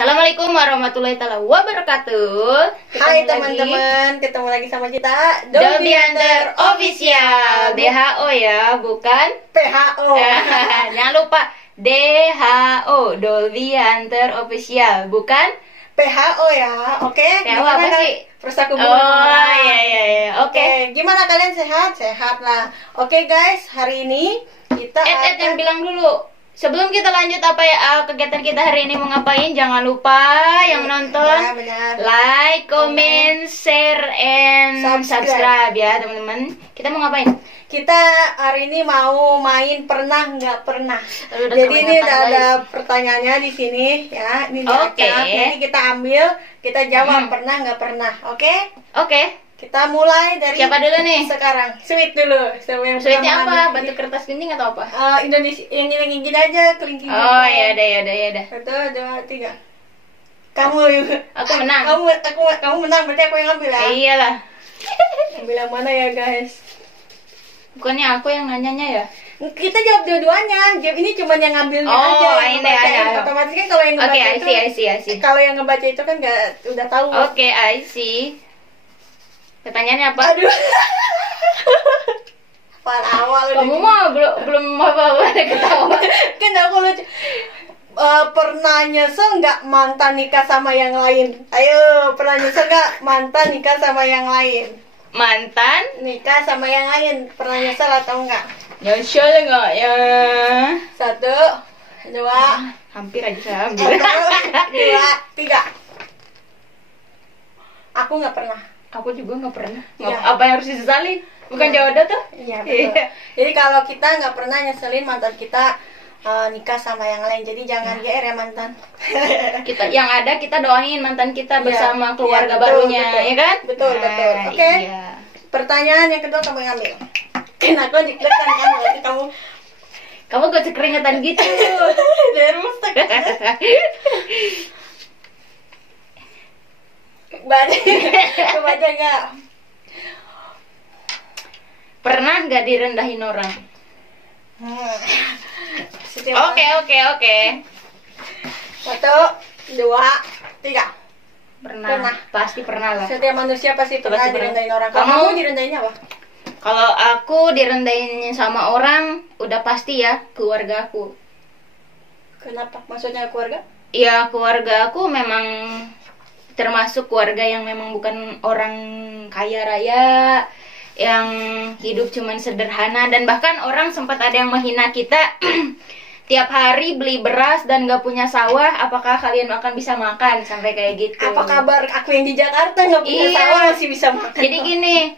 Assalamualaikum warahmatullahi wabarakatuh. Hai teman-teman, ketemu lagi sama kita Dolby Hunter Official. DHO ya, bukan PHO. Jangan lupa DHO, Dolby Hunter Official, bukan PHO ya. Oke. PHO apa sih? Perusahaan Oh iya. Oke. Gimana kalian, sehat? Sehat lah. Oke guys, hari ini kita Jangan bilang dulu. Sebelum kita lanjut apa ya kegiatan kita hari ini mau ngapain, jangan lupa yang nonton benar. like, comment, share, and subscribe ya teman-teman. Kita mau ngapain? Kita hari ini mau main pernah nggak pernah. Udah Jadi ini kebanyakan, ada guys. pertanyaannya di sini ya. Ini di Oke. acak. Jadi kita ambil, kita jawab pernah nggak pernah. Oke? Oke. Kita mulai dari Siapa dulu nih? sekarang. Sweet dulu. Sweetnya apa? Batu kertas gunting atau apa? Indonesia yang gini aja, kelingking. Oh ya udah. 1, 2, 3. Kamu Aku menang. Kamu menang, berarti aku yang ngambil ya. Iyalah. Ambil yang mana ya guys? Bukannya aku yang nanyanya ya? Kita jawab dua-duanya. Jawab ini cuma yang ngambilnya Oh, aja. ini Yang ngebaca. ada. Otomatis kan kalau yang ngebaca Oke, itu. I see. Kalau yang ngebaca itu kan nggak udah tahu. Oke, I see. Pertanyaannya apa? Aduh. Awal Kamu mah belum apa-apa ketawa. Kan aku lucu. Pernah nyesel nggak mantan nikah sama yang lain? Ayo, pernah nyesel nggak mantan nikah sama yang lain? Mantan Nikah sama yang lain, pernah nyesel atau enggak? nyesel nggak ya? 1, 2, Hampir aja saya 1, ambil. 2, 3. Aku nggak pernah. Aku juga nggak pernah. Iya. Apa yang harus disesali? Bukan jawaban tuh? Iya betul. Jadi kalau kita nggak pernah nyeselin mantan kita nikah sama yang lain, jadi jangan GR ya mantan. Kita yang ada kita doain mantan kita bersama Iya, keluarga betul, barunya, betul. ya kan? Betul. Oke. Iya. Pertanyaan yang kedua kamu yang ambil. Aku deg-degan kan, berarti Kamu gak keringetan gitu. dari mustek. Baca nggak? Pernah nggak direndahin orang? Setiap Oke. 1, 2, 3. Pernah. Pasti pernah lah. Setiap manusia pasti pernah Pasti pernah. direndahin orang. Kamu? Kamu direndahin apa? Kalau aku direndahin sama orang, udah pasti ya keluarga aku. Kenapa? Maksudnya keluarga? Ya keluarga aku memang termasuk keluarga yang memang bukan orang kaya raya, yang hidup cuman sederhana, dan bahkan orang sempat ada yang menghina kita. Tiap hari beli beras dan gak punya sawah, apakah kalian akan bisa makan? Sampai kayak gitu. Apa kabar aku yang di Jakarta nggak punya Iya. sawah masih bisa makan? Jadi gini,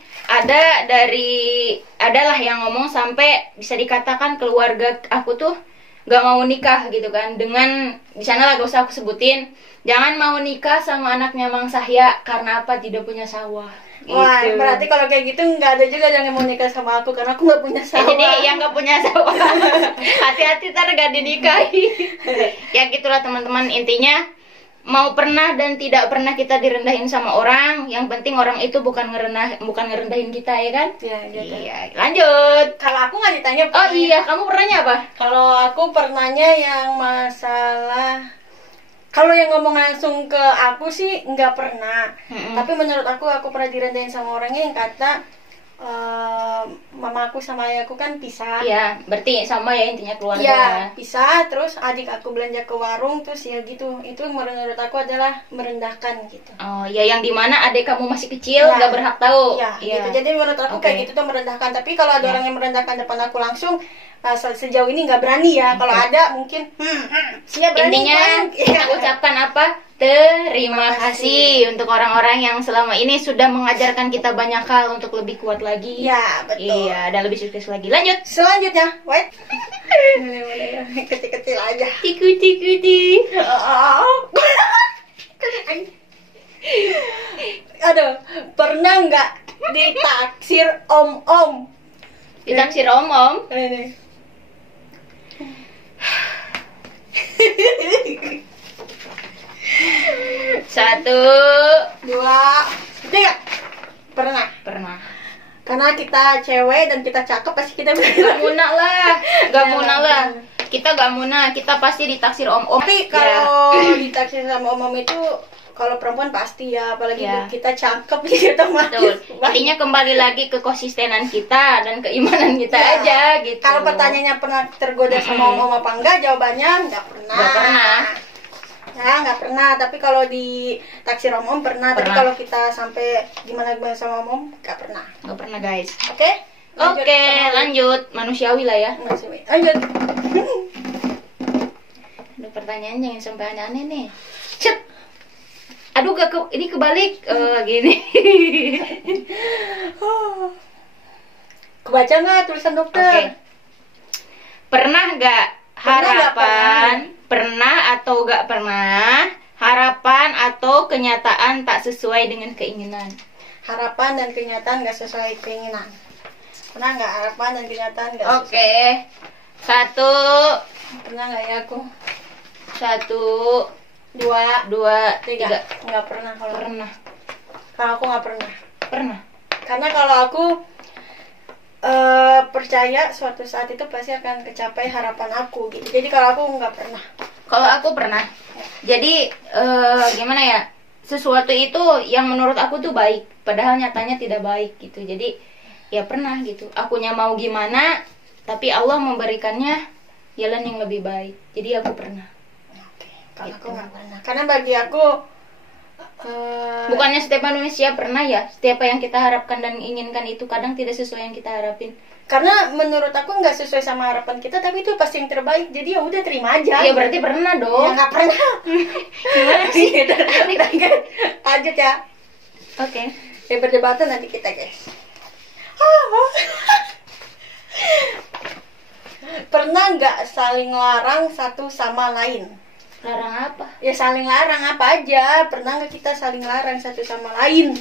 adalah yang ngomong sampai bisa dikatakan keluarga aku tuh gak mau nikah gitu kan, dengan di sana lah gak usah aku sebutin, jangan mau nikah sama anaknya Mang Sahya karena apa? Tidak punya sawah. Wah, Gitu. berarti kalau kayak gitu nggak ada juga yang mau nikah sama aku karena aku nggak punya sawah. Jadi yang gak punya sawah hati-hati ntar gak dinikahi. Ya gitulah teman-teman, intinya mau pernah dan tidak pernah kita direndahin sama orang, yang penting orang itu bukan ngerendahin kita, ya kan? Iya, gitu. Iya, lanjut. Kalau aku nggak ditanya. Oh iya, kamu pernahnya apa? Kalau aku pernahnya yang masalah. Kalau yang ngomong langsung ke aku sih nggak pernah. Tapi menurut aku pernah direndahin sama orangnya yang kata mama aku sama ayahku kan pisah. Iya, berarti sama ya intinya keluarga. Iya, pisah. Terus adik aku belanja ke warung, terus ya gitu. Itu menurut aku adalah merendahkan gitu. Oh ya, yang dimana adik kamu masih kecil, Ya. gak berhak tahu. Iya, gitu. Jadi menurut aku Oke. kayak gitu tuh merendahkan. Tapi kalau ada Ya. orang yang merendahkan depan aku langsung, sejauh ini nggak berani ya. Kalau ada mungkin, siap berani. Intinya kita ucapkan apa? Terima kasih untuk orang-orang yang selama ini sudah mengajarkan kita banyak hal untuk lebih kuat lagi. Ya, betul. Iya, dan lebih sukses lagi. Lanjut. Selanjutnya, wait. Boleh, kecil-kecil aja. Tiku. Aduh, pernah nggak ditaksir om-om? Ditaksir om-om. Ini. Satu. 2, 3. Pernah. Karena kita cewek dan kita cakep pasti kita gak muna lah. kita gak muna, kita pasti ditaksir om-om. Tapi kalau ditaksir sama om-om itu, kalau perempuan pasti ya, apalagi kita cakep gitu otomatis. Betul. Intinya kembali lagi ke konsistenan kita dan keimanan kita aja gitu. Kalau pertanyaannya pernah tergoda sama om-om apa enggak, jawabannya nggak pernah. Nggak pernah. Ya, nggak pernah. Tapi kalau di taksir om-om pernah. Tapi kalau kita sampai gimana sama om-om, nggak pernah. Nggak pernah guys. Oke? Lanjut. Manusiawi lah ya. Lanjut. Ada pertanyaan jangan sampai aneh-aneh nih. Cet. Aduh ini kebalik gini. Kebaca nggak tulisan dokter? Pernah nggak harapan? Pernah atau nggak pernah? Harapan atau kenyataan tak sesuai dengan keinginan? Harapan dan kenyataan nggak sesuai keinginan. Pernah nggak harapan dan kenyataan nggak sesuai? Oke. 1. Pernah nggak ya aku? 1, 2, 3. Nggak pernah kalau. Pernah. Kalau aku nggak pernah. Pernah. Karena kalau aku percaya suatu saat itu pasti akan kecapai harapan aku gitu. Jadi kalau aku nggak pernah. Kalau aku pernah. Jadi gimana ya? Sesuatu itu yang menurut aku tuh baik, padahal nyatanya tidak baik gitu. Jadi ya pernah gitu. Akunya mau gimana, tapi Allah memberikannya jalan yang lebih baik. Jadi aku pernah. Kalau gitu. aku nggak pernah. Karena bagi aku bukannya setiap manusia pernah ya, setiap yang kita harapkan dan inginkan itu kadang tidak sesuai yang kita harapin. Karena menurut aku nggak sesuai sama harapan kita, tapi itu pasti yang terbaik. Jadi ya udah terima aja. Ya berarti pernah dong. Ya nggak pernah. Gimana sih? Lanjut ya. Oke. Ya perdebatan nanti kita guys. Pernah nggak saling larang satu sama lain? Larang apa? Ya saling larang apa aja. Pernah nggak kita saling larang satu sama lain?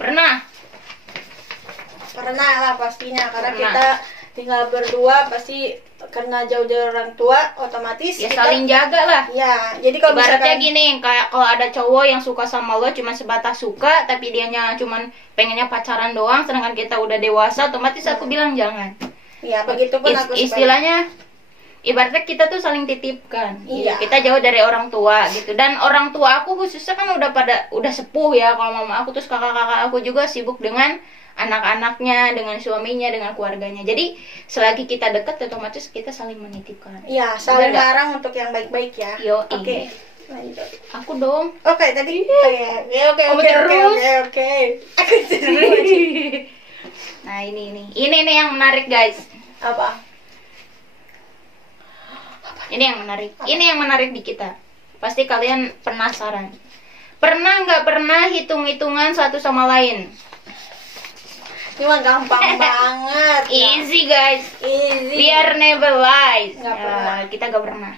Pernah. Pernah lah pastinya. Karena Pernah. kita tinggal berdua, pasti karena jauh dari orang tua, otomatis Ya kita saling jaga lah. ya. Jadi kalau Ibaratnya misalkan gini, kayak kalau ada cowok yang suka sama lo cuma sebatas suka, tapi dianya cuman pengennya pacaran doang, sedangkan kita udah dewasa, otomatis aku bilang jangan. ya begitu pun aku Istilahnya ibaratnya kita tuh saling titipkan. Iya. Kita jauh dari orang tua gitu. Dan orang tua aku khususnya kan udah sepuh ya. Kalau mama aku terus kakak-kakak aku juga sibuk dengan anak-anaknya, dengan suaminya, dengan keluarganya. Jadi selagi kita dekat otomatis kita saling menitipkan. ya saling Bener nggak? larang untuk yang baik-baik ya. Yo, Oke. Lanjut. Aku dong. Oke, tadi oke. Oke. Aku terus. Nah, ini nih yang menarik, guys. Apa? Ini yang menarik. Ini yang menarik di kita. Pasti kalian penasaran. Pernah nggak pernah hitung-hitungan satu sama lain? Ini mah gampang banget. Easy, guys. Easy. Biar never lies. Nggak pernah. Kita nggak pernah.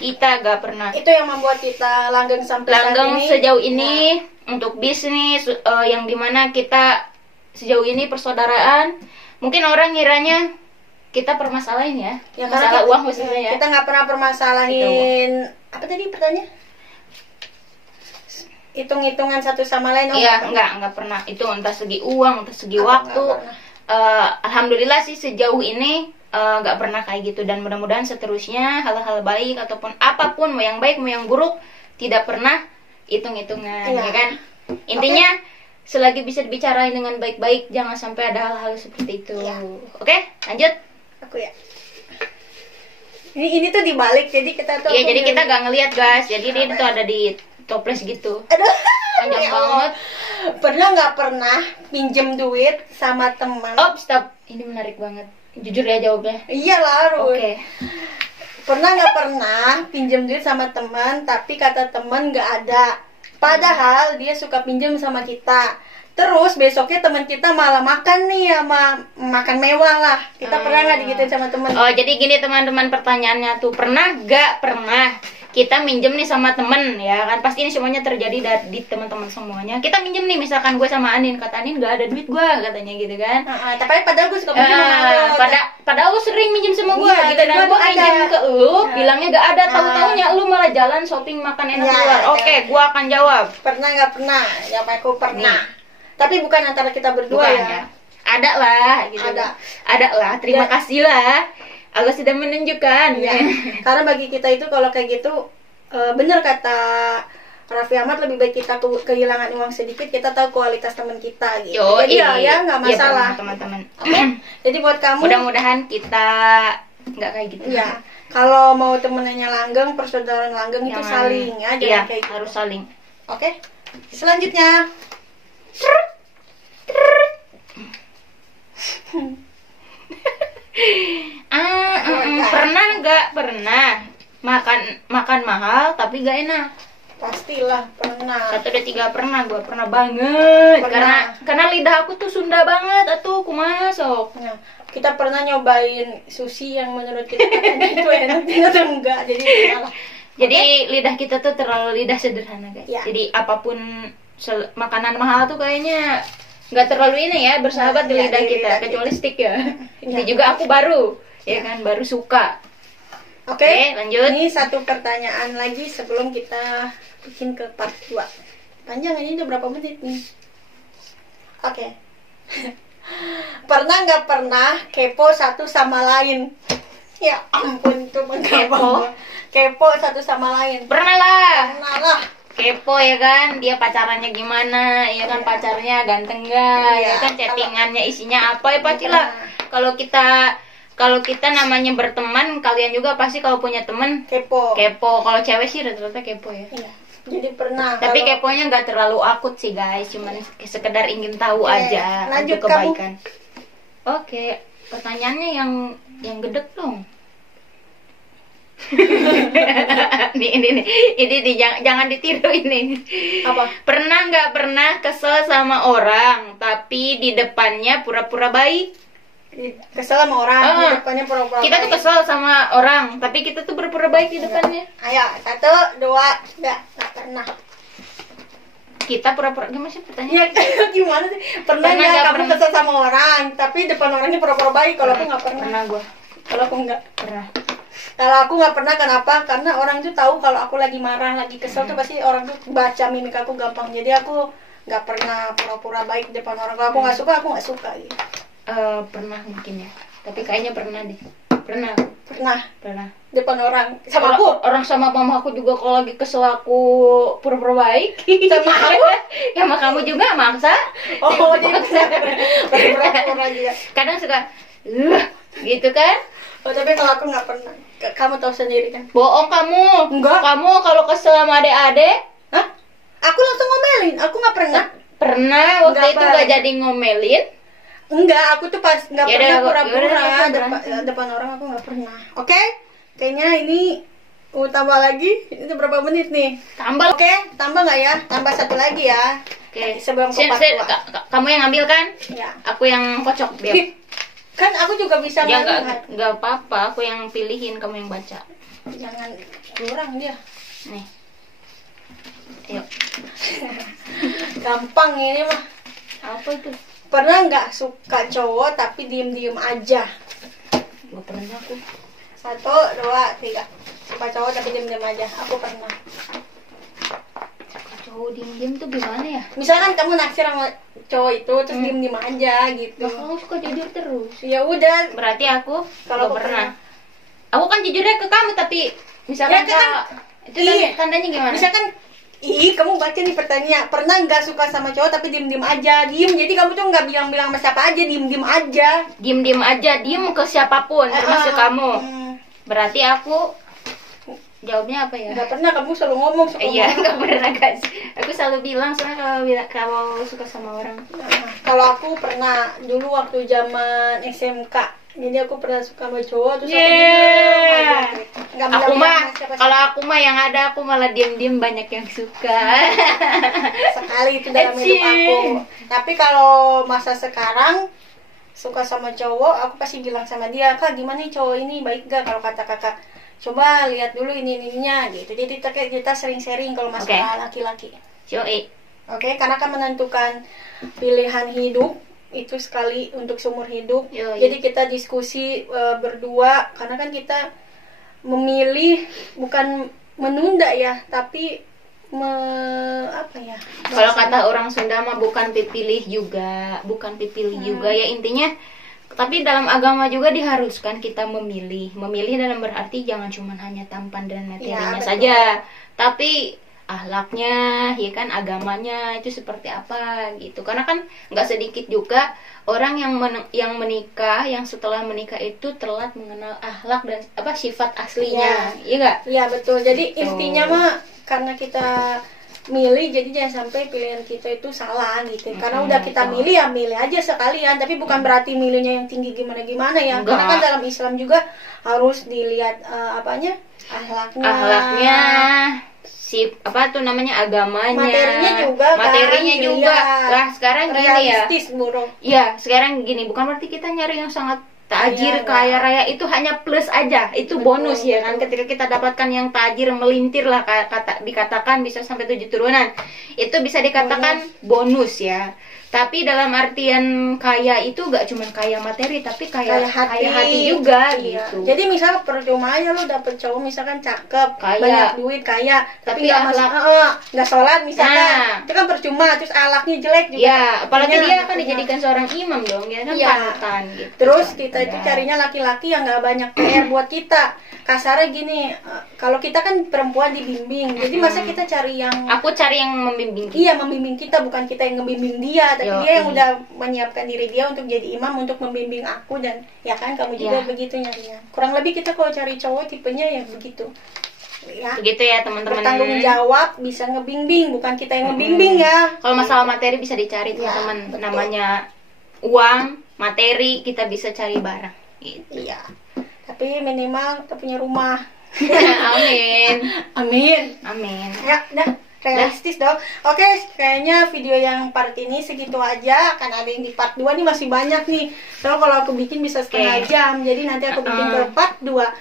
Kita nggak pernah. Itu yang membuat kita langgeng sampai Langgeng saat ini. sejauh ini untuk bisnis yang dimana kita sejauh ini persaudaraan. Mungkin orang ngiranya kita permasalahin ya, Ya, masalah karena uang khususnya ya. Kita nggak pernah permasalahin apa tadi pertanyaan? Hitung-hitungan satu sama lain. Iya, nggak pernah. Itu entah segi uang, entah segi Aku waktu. nggak pernah. Alhamdulillah sih sejauh ini nggak pernah kayak gitu, dan mudah-mudahan seterusnya hal-hal baik ataupun apapun, mau yang baik mau yang buruk, tidak pernah hitung-hitungan, Iya. ya kan? Intinya selagi bisa dibicarain dengan baik-baik, jangan sampai ada hal-hal seperti itu. Iya. Oke, lanjut. Aku ya. Ini tuh dibalik, jadi kita tuh. Iya, jadi kita nggak ngelihat guys. Jadi dia tuh ada di toples gitu. Aduh. Panjang Ya Allah. banget. Pernah nggak pernah pinjem duit sama teman? Oh, stop. Ini menarik banget. Jujur ya jawabnya. Iyalah, Rul. Oke. Pernah nggak pernah pinjem duit sama teman, tapi kata teman nggak ada. Padahal dia suka pinjem sama kita. Terus besoknya teman kita malah makan nih sama makan mewah lah. Kita pernah nggak digituin sama teman? Oh, jadi gini teman-teman, pertanyaannya tuh, pernah gak pernah kita minjem nih sama temen, ya kan? Pasti ini semuanya terjadi di teman-teman semuanya. Kita minjem nih, misalkan gue sama Anin, kata Anin gak ada duit gue, katanya gitu kan. Tapi padahal gue suka pinjem sama lo. Padahal lu sering minjem sama gue, Iya, gitu. dan Dan gua gue ada. minjem ke lu, bilangnya gak ada, tahu-taunya lu malah jalan shopping makan enak Iya, keluar. iya. Oke, gue akan jawab. Pernah nggak pernah? Ya, aku pernah. Tapi bukan antara kita berdua Bukan ya. Ada lah, gitu. Ada. Ada lah, terima Ya. kasih lah. Allah sudah menunjukkan. Ya, karena bagi kita itu kalau kayak gitu bener kata Raffi Ahmad, lebih baik kita kehilangan uang sedikit, kita tahu kualitas teman kita gitu. Jadi ya nggak masalah. Teman-teman. Jadi buat kamu, mudah-mudahan kita nggak kayak gitu. ya kalau mau temennya langgeng, persaudaraan langgeng itu saling ya, jangan kayak gitu. Harus saling. Oke, selanjutnya. Pernah makan mahal tapi gak enak. Pastilah pernah. 1, 2, 3 pernah, gue pernah banget. Karena lidah aku tuh Sunda banget, atuh kumaha sok. Nah, kita pernah nyobain sushi yang menurut kita katanya itu enak, ternyata enggak. Jadi salah. Jadi lidah kita tuh terlalu lidah sederhana guys. Ya. Jadi apapun makanan mahal tuh kayaknya nggak terlalu ini ya bersahabat di lidah kita, kecuali stick ya. Itu juga aku baru, ya kan, baru suka. Oke, lanjut. Ini satu pertanyaan lagi sebelum kita bikin ke part 2. Panjang ini udah berapa menit nih? Oke. Pernah nggak pernah kepo satu sama lain? Ya ampun, itu kepo satu sama lain. Pernah lah. Pernah lah. Kepo ya kan, dia pacarannya gimana, ya kan, pacarnya ganteng gak, ya kan, chattingannya isinya apa, ya pastilah. Kalau kita namanya berteman, kalian juga pasti kalau punya temen kepo. Kalau cewek sih rata-rata kepo ya. Iya. Jadi pernah. Tapi keponya nggak terlalu akut sih guys, cuman sekedar ingin tahu aja lanjut untuk kebaikan. Oke, pertanyaannya yang gedek dong. ini jangan ditiru ini. Apa? Pernah nggak pernah kesel sama orang tapi di depannya pura-pura baik? Kesel sama orang di depannya pura-pura kita tuh kesel sama orang tapi kita tuh pura-pura baik di depannya. Ayo, 1, 2, nggak pernah. Kita pura-pura gimana sih pertanyaannya? Ya gimana sih? Pernah nggak kamu kesel sama orang tapi depan orangnya pura-pura baik? Kalau aku nggak pernah. Pernah gua. Kalau aku nggak pernah. Kalau aku nggak pernah, kenapa? Karena orang tuh tahu kalau aku lagi marah, lagi kesel tuh pasti orang tuh baca mimik aku gampang. Jadi aku nggak pernah pura-pura baik di depan orang. Kalau aku nggak suka, aku nggak suka gitu. Pernah mungkin ya. Tapi kayaknya pernah deh. Pernah. Depan orang sama aku. Orang sama mama aku juga kalau lagi kesel aku pura-pura baik. Sama aku? Ya sama kamu juga maksa. Oh, jadi pura-pura juga. Kadang suka gitu kan? Oh, tapi kalau aku nggak pernah. Kamu tahu sendiri kan? Bohong kamu. Enggak. Kamu kalau kesel sama adik-adik, hah? Aku langsung ngomelin. Aku nggak pernah. Pernah waktu itu nggak jadi ngomelin. Enggak, aku tuh pas nggak pernah pura-pura depan orang, aku nggak pernah. Oke? Kayaknya ini mau tambah lagi. Ini berapa menit nih? Tambah. Oke, tambah nggak ya? Tambah satu lagi ya. Oke. Sebelum ke part 2. Kamu yang ambil kan? Ya. Aku yang kocok biar. Kan aku juga bisa ya, melihat. Nggak apa-apa, aku yang pilihin, kamu yang baca. Jangan kurang dia. Nih. Ayo. Gampang ini mah. Apa itu? Pernah nggak suka cowok tapi diem-diem aja? Gak pernah aku. 1, 2, 3. Suka cowok tapi diem-diem aja. Aku pernah. Suka cowok diem-diem tuh gimana ya? Misalkan kamu naksir sama cowok itu terus diem-diem aja gitu. Nah, kamu suka jujur terus. Ya udah. Berarti aku kalau pernah. Aku kan jujurnya ke kamu tapi misalkan ya, itu tandanya gimana? Misalkan kamu baca nih pertanyaan. Pernah nggak suka sama cowok tapi diem-diem aja? Diem, jadi kamu tuh nggak bilang-bilang sama siapa aja, diem-diem aja. Diem-diem aja, diem ke siapapun, termasuk kamu. Berarti aku jawabnya apa ya? Nggak pernah, kamu selalu ngomong. Iya, nggak pernah guys. Aku selalu bilang soalnya kalau suka sama orang. Kalau aku pernah dulu waktu zaman SMK. Jadi aku pernah suka sama cowok terus aku mah kalau aku mah yang ada aku malah diem-diem banyak yang suka. Sekali itu dalam hidup aku. Tapi kalau masa sekarang suka sama cowok, aku pasti bilang sama dia, "Kak, gimana nih cowok ini, baik gak?" Kalau kata kakak, "Coba lihat dulu ininya," gitu. Jadi kita sering sharing kalau masalah laki-laki. Oke, karena kan menentukan pilihan hidup itu sekali untuk seumur hidup. Jadi kita diskusi berdua, karena kan kita memilih bukan menunda ya, tapi apa ya? Kalau kata orang Sunda mah bukan pipilih juga, ya intinya Tapi dalam agama juga diharuskan kita memilih. Memilih dalam berarti jangan cuma hanya tampan dan materinya betul. saja, tapi akhlaknya, ya kan, agamanya itu seperti apa gitu. Karena kan nggak sedikit juga orang yang menikah, yang setelah menikah itu telat mengenal akhlak dan sifat aslinya, iya nggak? Iya betul. Jadi Betul. intinya mah karena kita milih, jadi jangan sampai pilihan kita itu salah gitu. Karena udah kita betul. milih ya milih aja sekalian, tapi bukan berarti milihnya yang tinggi gimana ya. Enggak. Karena kan dalam Islam juga harus dilihat akhlaknya, agamanya, materinya juga materinya kan, juga. dilihat. Lah sekarang gini ya. Realistis, Bro. Ya, sekarang gini, bukan berarti kita nyari yang sangat tajir, Iya, kaya raya, itu hanya plus aja, itu Betul, bonus ya kan. betul. Ketika kita dapatkan yang tajir melintir lah, dikatakan bisa sampai 7 turunan, itu bisa dikatakan bonus ya. Tapi dalam artian kaya itu gak cuma kaya materi, tapi kaya hati juga Iya. gitu. Jadi misalnya percuma aja lo dapet cowok misalkan cakep, Kaya. banyak duit, kaya, Tapi nggak nggak sholat misalkan, Nah. itu kan percuma. Terus akhlaknya jelek juga. Ya, apalagi Artinya dia akan percuma. dijadikan seorang imam dong, dia kan Iya. panutan gitu. Terus kita itu Ya. carinya laki-laki yang nggak banyak PR buat kita. Kasarnya gini, kalau kita kan perempuan dibimbing, jadi masa kita cari yang Aku cari yang membimbing kita. iya membimbing kita, bukan kita yang ngebimbing dia, tapi Yoi. dia yang udah menyiapkan diri dia untuk jadi imam untuk membimbing aku, dan ya kan kamu juga Ya. begitu nyarinya. Kurang lebih kita kalau cari cowok tipenya ya begitu. Ya. Begitu ya teman-teman. Bertanggung jawab, bisa ngebimbing, bukan kita yang ngebimbing ya. Kalau masalah materi bisa dicari Ya, teman-teman. betul. Namanya uang, materi, kita bisa cari barang. Gitu. Iya. Tapi minimal kita punya rumah. Amin. Amin. Amin. Ya, udah realistis dong. Oke, kayaknya video yang part ini segitu aja. Akan ada yang di part 2 nih, masih banyak nih. So, kalau aku bikin bisa setengah Oke. jam. Jadi nanti aku bikin ke part 2.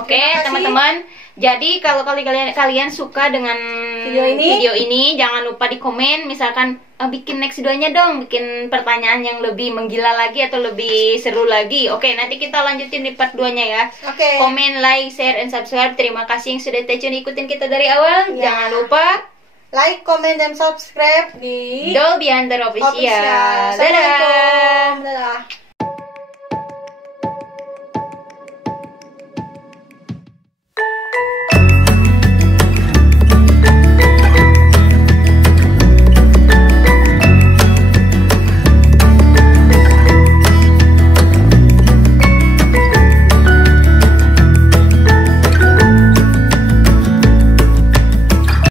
Oke, teman-teman. Jadi kalau kalian suka dengan Video ini, jangan lupa di komen. Misalkan bikin next videonya dong, bikin pertanyaan yang lebih menggila lagi atau lebih seru lagi. Oke, nanti kita lanjutin di part 2-nya ya. Oke. Komen, like, share, and subscribe. Terima kasih yang sudah stay tune ikutin kita dari awal. Ya. Jangan lupa Like, comment, dan subscribe di Dolby Hunter Official. Official. Dadah. Assalamualaikum. Dadah.